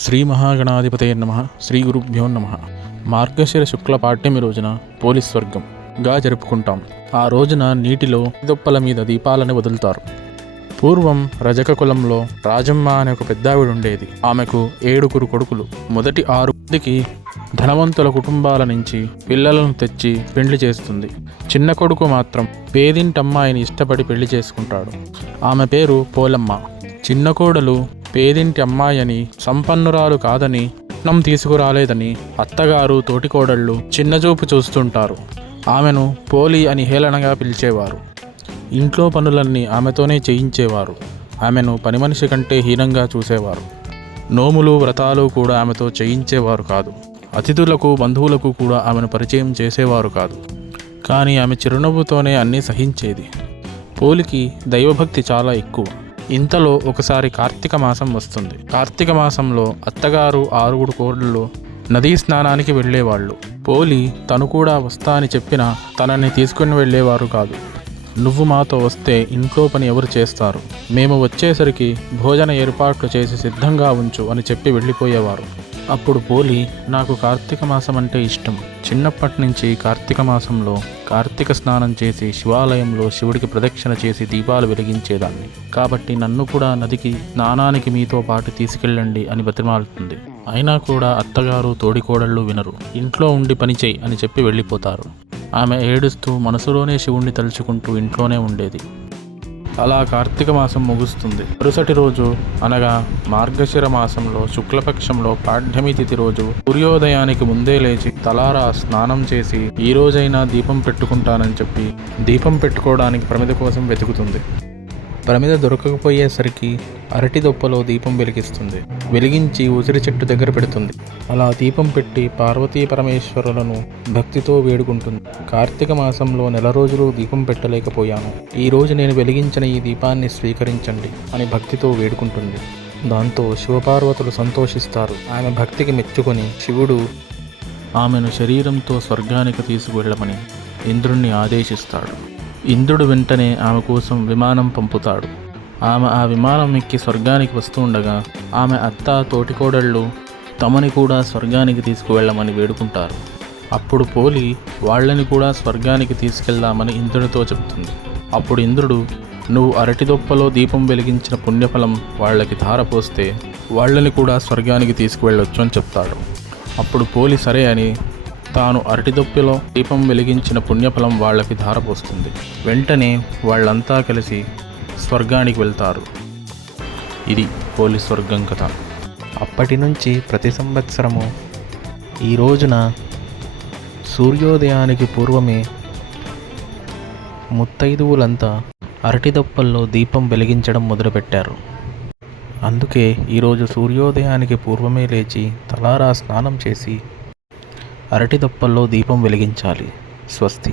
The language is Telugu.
శ్రీ మహాగణాధిపతయ నమ. శ్రీ గురుభ్యో నమ. మార్గశిర శుక్ల పాఠ్యమి రోజున పోలీస్ స్వర్గంగా జరుపుకుంటాం. ఆ రోజున నీటిలో దుప్పల మీద దీపాలను వదులుతారు. పూర్వం రజక కులంలో రాజమ్మ అనే ఒక పెద్దావిడ ఉండేది. ఆమెకు ఏడుగురు కొడుకులు. మొదటి ఆరు మందికి ధనవంతుల కుటుంబాల నుంచి పిల్లలను తెచ్చి పెళ్ళి చేస్తుంది. చిన్న కొడుకు మాత్రం పేదింటమ్మాయిని ఇష్టపడి పెళ్ళి చేసుకుంటాడు. ఆమె పేరు పోలమ్మ. చిన్న కోడలు పేదింటి అమ్మాయి అని సంపన్నురాలు కాదని రత్నం తీసుకురాలేదని అత్తగారు తోటికోడళ్ళు చిన్నచూపు చూస్తుంటారు. ఆమెను పోలి అని హేళనగా పిలిచేవారు. ఇంట్లో పనులన్నీ ఆమెతోనే చేయించేవారు. ఆమెను పని మనిషి కంటే హీనంగా చూసేవారు. నోములు వ్రతాలు కూడా ఆమెతో చేయించేవారు కాదు. అతిథులకు బంధువులకు కూడా ఆమెను పరిచయం చేసేవారు కాదు. కానీ ఆమె చిరునవ్వుతోనే అన్నీ సహించేది. పోలికి దైవభక్తి చాలా ఎక్కువ. ఇంతలో ఒకసారి కార్తీక మాసం వస్తుంది. కార్తీక మాసంలో అత్తగారు ఆరుగుడు కోడళ్ళు నదీ స్నానానికి వెళ్ళేవాళ్ళు. పోలి తను కూడా వస్తా అని చెప్పినా తనని తీసుకుని వెళ్ళేవారు కాదు. నువ్వు మాతో వస్తే ఇంట్లో పని ఎవరు చేస్తారు? మేము వచ్చేసరికి భోజన ఏర్పాట్లు చేసి సిద్ధంగా ఉంచు అని చెప్పి వెళ్ళిపోయేవారు. అప్పుడు పోలి నాకు కార్తీక మాసం అంటే ఇష్టం. చిన్నప్పటి నుంచి కార్తీక మాసంలో కార్తీక స్నానం చేసి శివాలయంలో శివుడికి ప్రదక్షిణ చేసి దీపాలు వెలిగించేదాన్ని. కాబట్టి నన్ను కూడా నదికి స్నానానికి మీతో పాటు తీసుకెళ్ళండి అని బతిమాలుతుంది. అయినా కూడా అత్తగారు తోడికోడళ్ళు వినరు. ఇంట్లో ఉండి పని చేయి అని చెప్పి వెళ్ళిపోతారు. ఆమె ఏడుస్తూ మనసులోనే శివుణ్ణి తలుచుకుంటూ ఇంట్లోనే ఉండేది. అలా కార్తీక మాసం ముగుస్తుంది. మరుసటి రోజు అనగా మార్గశిర మాసంలో శుక్లపక్షంలో పాఠ్యమి తిథి రోజు సూర్యోదయానికి ముందే లేచి తలారా స్నానం చేసి ఈ రోజైనా దీపం పెట్టుకుంటానని చెప్పి దీపం పెట్టుకోవడానికి ప్రమిద కోసం వెతుకుతుంది. ప్రమిద దొరకకపోయేసరికి అరటి దొప్పలో దీపం వెలిగిస్తుంది. వెలిగించి ఉసిరి చెట్టు దగ్గర పెడుతుంది. అలా దీపం పెట్టి పార్వతీ పరమేశ్వరులను భక్తితో వేడుకుంటుంది. కార్తీక మాసంలో నెల రోజులు దీపం పెట్టలేకపోయాను. ఈ రోజు నేను వెలిగించిన ఈ దీపాన్ని స్వీకరించండి అని భక్తితో వేడుకుంటుంది. దాంతో శివపార్వతులు సంతోషిస్తారు. ఆమె భక్తికి మెచ్చుకొని శివుడు ఆమెను శరీరంతో స్వర్గానికి తీసుకువెళ్ళమని ఇంద్రుణ్ణి ఆదేశిస్తాడు. ఇంద్రుడు వెంటనే ఆమె కోసం విమానం పంపుతాడు. ఆమె ఆ విమానం ఎక్కి స్వర్గానికి వస్తూ ఉండగా ఆమె అత్త తోటికోడళ్ళు తమని కూడా స్వర్గానికి తీసుకువెళ్ళమని వేడుకుంటారు. అప్పుడు పోలి వాళ్ళని కూడా స్వర్గానికి తీసుకెళ్దామని ఇంద్రుడితో చెప్తుంది అప్పుడు ఇంద్రుడు నువ్వు అరటి దొప్పలో దీపం వెలిగించిన పుణ్యఫలం వాళ్ళకి ధారపోస్తే వాళ్ళని కూడా స్వర్గానికి తీసుకువెళ్ళొచ్చు అని చెప్తాడు. అప్పుడు పోలి సరే అని తాను అరటిదొప్పిలో దీపం వెలిగించిన పుణ్యఫలం వాళ్ళకి ధారపోస్తుంది. వెంటనే వాళ్ళంతా కలిసి స్వర్గానికి వెళ్తారు. ఇది పోలీస్ స్వర్గం కథ. అప్పటి నుంచి ప్రతి సంవత్సరము ఈ రోజున సూర్యోదయానికి పూర్వమే ముత్తైదువులంతా అరటిదొప్పల్లో దీపం వెలిగించడం మొదలుపెట్టారు. అందుకే ఈరోజు సూర్యోదయానికి పూర్వమే లేచి తలారా స్నానం చేసి అరటిదప్పల్లో దీపం వెలిగించాలి. స్వస్తి.